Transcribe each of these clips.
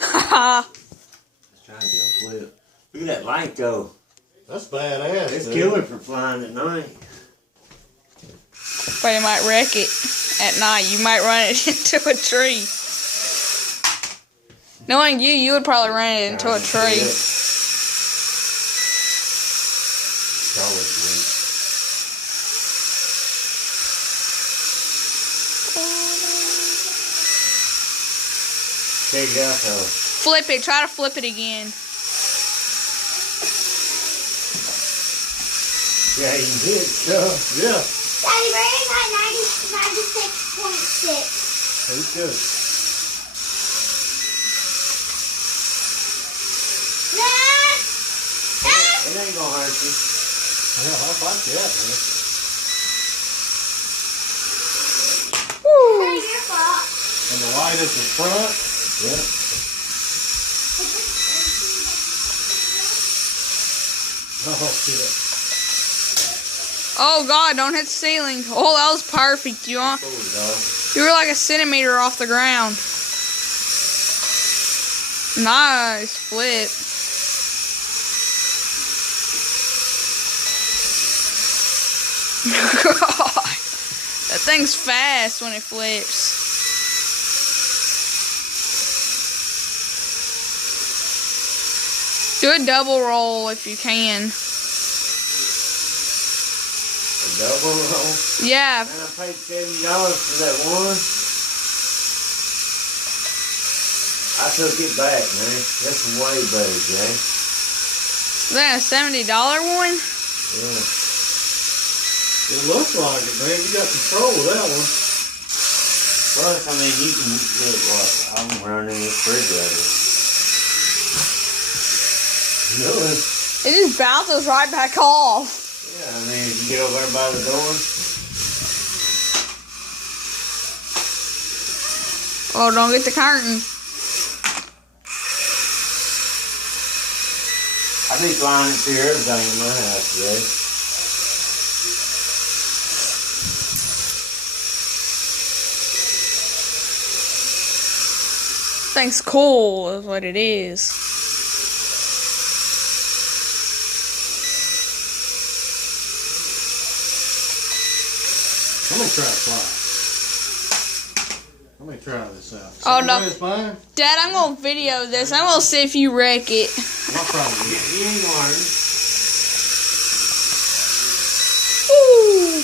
Haha. Let's try to do a flip. Look at that light go. That's badass. It's dude. killer for flying at night. But you might wreck it at night. You might run it into a tree. Knowing you, you would probably run it into a tree. Solid, man. Check it out though. Flip it. Try to flip it again. Yeah, you can hit stuff. Yeah. Daddy, Ray got 96.6. That's good. It ain't gonna hurt you. Yeah, I like that, man. Woo. Your fault. And the light at the front. Yep. Oh, shit. Oh God! Don't hit the ceiling. Oh, that was perfect. You were like a centimeter off the ground. Nice flip. God, that thing's fast when it flips. Do a double roll if you can. A double roll. Yeah. Man, I paid $70 for that one. I took it back, man. That's way better, Jay. Is that a $70 one? Yeah. It looks like it, man. You got control with that one. Plus, I mean, you can look like I'm running the refrigerator. You know it. It just bounces right back off. Yeah, I mean, if you get over there by the door. Oh, don't get the curtain. I be flying it through everything in my house today. Thing's cool is what it is. Let me try to fly. Let me try this out. Oh, no. It's fine. Dad, I'm gonna video this. I'm gonna see if you wreck it. I'll probably get You ain't learning. Woo.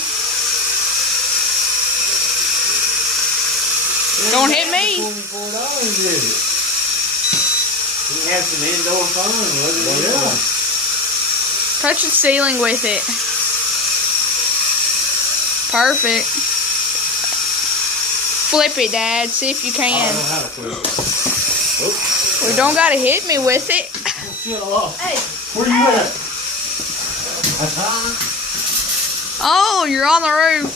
Don't hit me. $24, is it? You can have some indoor fun. Look at Yeah. Touch the ceiling with it. Perfect. Flip it, Dad. See if you I can. don't know how to flip it. Oops. Well, don't gotta hit me with it. Oh, shit, I lost. Hey. Where you at? Oh, you're on the roof.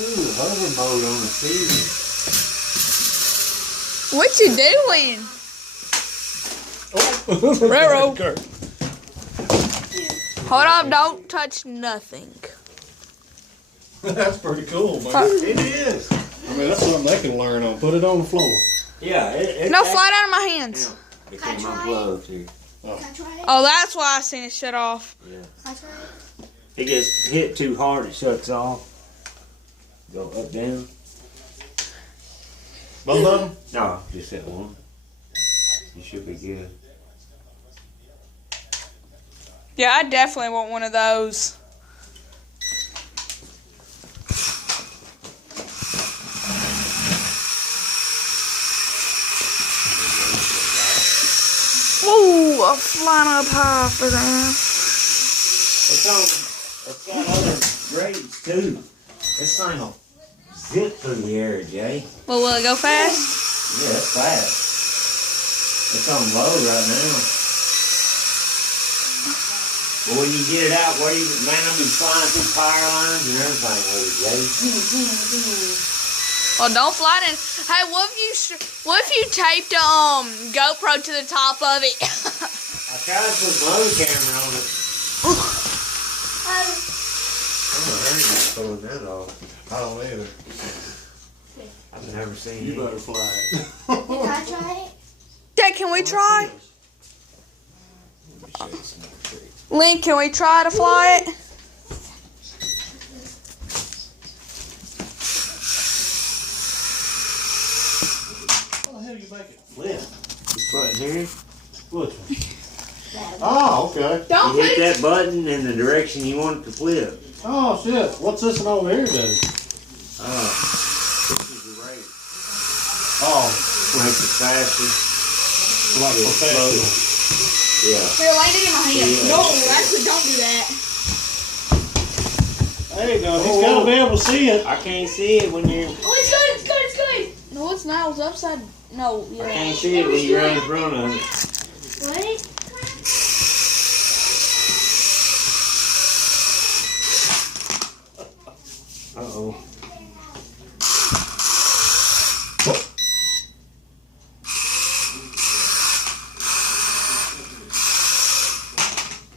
Ooh, hover mode on the ceiling. What you doing? Oh. Railroad. Hold up, don't touch nothing. That's pretty cool, man. It is. I mean, that's something they can learn on. Put it on the floor. Yeah, it No, fly out of my hands. It's in my gloves here. Can I try it? Oh, that's why I seen it shut off. Yeah. Can I try it? It gets hit too hard, it shuts off. Go up, down. Both of them? No, just that one. You should be good. Yeah, I definitely want one of those. Ooh, I'm flying up high for that. It's got other grades too. This thing will zip through the air, Jay. Well, will it go fast? Yeah, it's fast. It's on low right now. But when you get it out, where you, man, I'll be flying through power lines and everything with it, Jay. Well, don't fly it in. Hey, what if you taped a GoPro to the top of it? I tried to put my other camera on it. I'm not hurting pulling that off. I don't either. I've never seen You it. better fly it. Can I try it? can we try? Link, can we try to fly it? How the hell you make it flip? This button here. Which one? Oh, okay. Don't You put hit it. that button in the direction you want it to flip. Oh, shit. What's this one over here do? This is the rate. Oh, Makes it faster. like Yeah, professional. Yeah. Here, land it in my hand. Yeah. No, actually, don't do that. There you go. He's got to be able to see it. I can't see it when you're. Oh, it's good, it's good, it's good. No, it's not. It was upside. No, I yeah. can't see it when you're right in front of it. What? Uh-oh.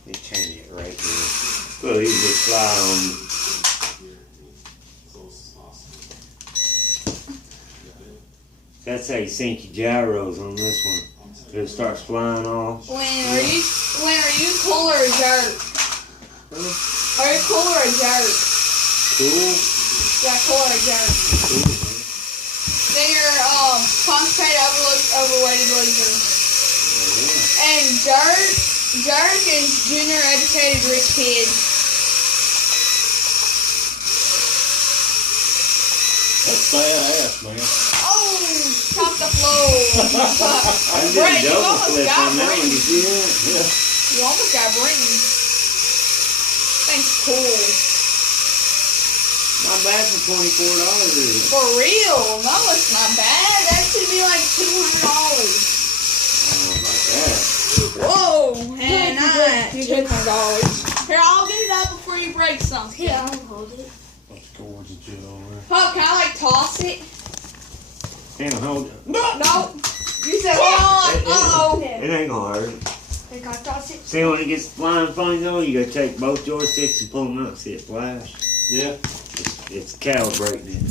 You change it right here. Well, you just fly on you. That's how you sink your gyros on this one. It starts flying off. When are you cool or a jerk? Are you cool or a jerk? Cool. Yeah, cool or a jerk. Cool. Then you're constipated, overweighted loser. And jerk is junior educated rich kid. That's badass, man. Oh, top the flow. I did Brett, a you double almost flip got on that one. Brittany. You see that? Yeah. You almost got Brittany. Thing's cool. Not bad for $24, is it? For real. No, it's not bad. That should be like $200. Oh, like that. Whoa, and $200. Here, I'll get it up before you break something. Here, I'll hold it. Let's go with the Jill. Oh, can I like toss it? Can't hold it. No. You said hold on. Uh-oh. It ain't gonna hurt. Think I toss it? See, when it gets flying funny though, you gotta take both joysticks and pull them out. See it flash. Yeah. It's calibrating it.